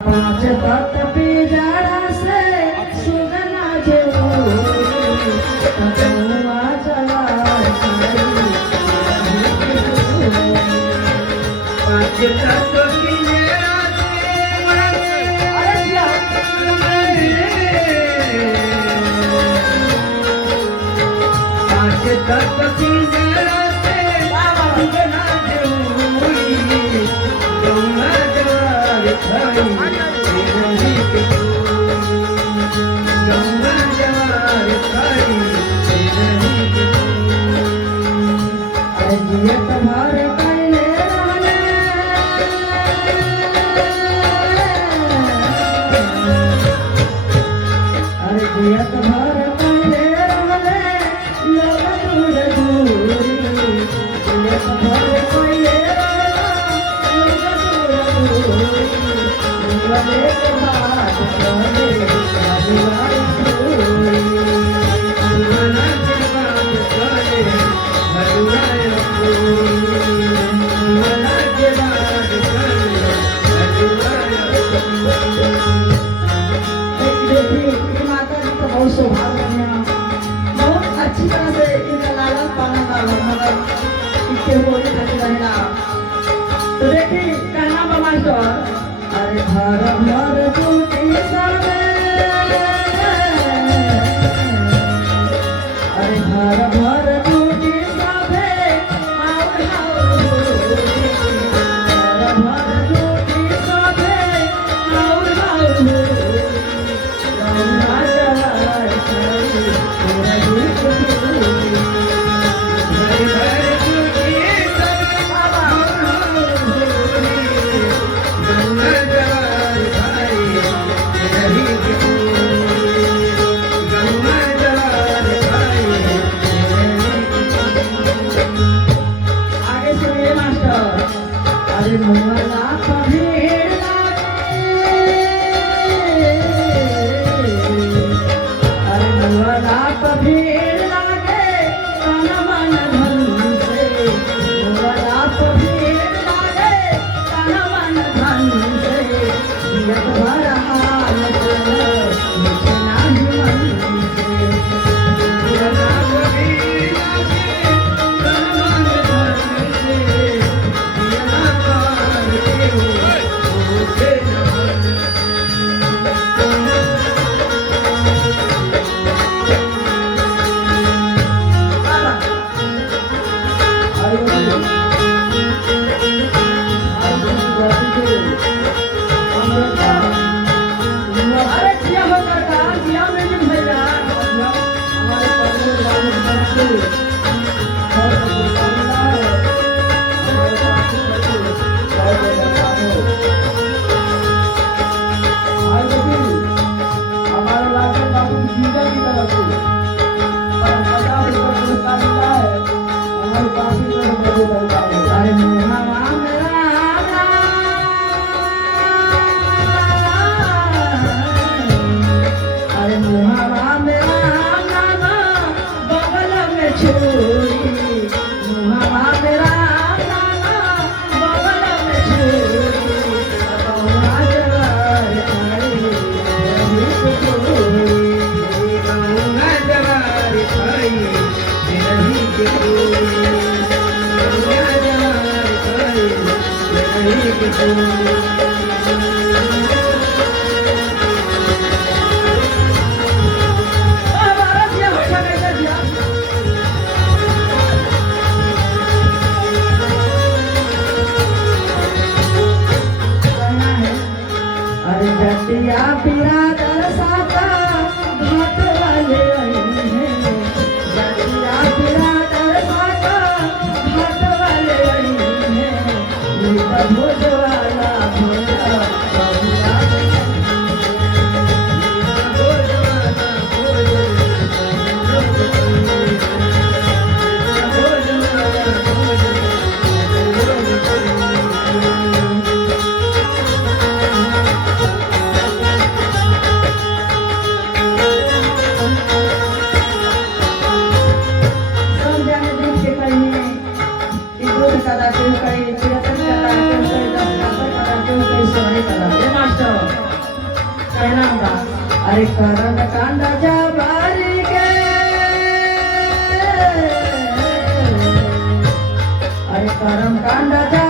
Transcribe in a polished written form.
पाँच तत पिजड़ा से सुगना जेऊरी कतौआ जवार पाँच तत पिजड़ा पाँच तत पिजड़ा से सुगना जेऊरी कतौआ जवार जियत भर कैले रहले अरे जियत भर कैले रहले लोग दूर दूरी जियत भर कैले रहले लोग दूर दूरी बोले के बाद चले हरिवाई दूरी मना के बाद चले हरिवाई मना के बाद चले देखिए माता जी का बहुत सौभाग्य है, बहुत अच्छी तरह से इनका लालन पालन मगर इसके बोले करते रहना। तो देखिए कहना बा मास्टर, अरे घर घर टूटी सबे अरे घर घर टूटी सबे और घर घर टूटी सबे और आगे सुनिए मास्टर, अरे मोहला कभी अरे मोहला कभी लागे तन मन धन से मोहला कभी लागे तन मन धन से जियत भर हाल चलो मुझे नाही मन से मना कभी लागे तन मन धन से जिया पार देहु होते नमन अरे जिया हो करता जिया में भी भैया हमारे परिवार वालों की तरफ से बहुत शुभकामना है हमारे साथ बहुत आज देखिए हमारे लाडले बाबू की जीजा की तरफ से 50 रुपये पुरस्कार मिला है हमारे पास ही अरे मोहवा मेरा अरे मोहवा मेरा नाना बगल में छोरी मोहवा मेरा नाना बगल में छोरी कतौआ जवार खाई रही छोरी गंगा जवार खाई रही के गंगा जवार खाई रही के अरे जटिया बिरादर साता घाट वाले आई हैं जटिया बिरादर साता घाट वाले आई हैं मीठा भोज वाला भोला बहुआ काय नाम गा अरे करम कांडाच्या बारीके अरे करम कांडाच्या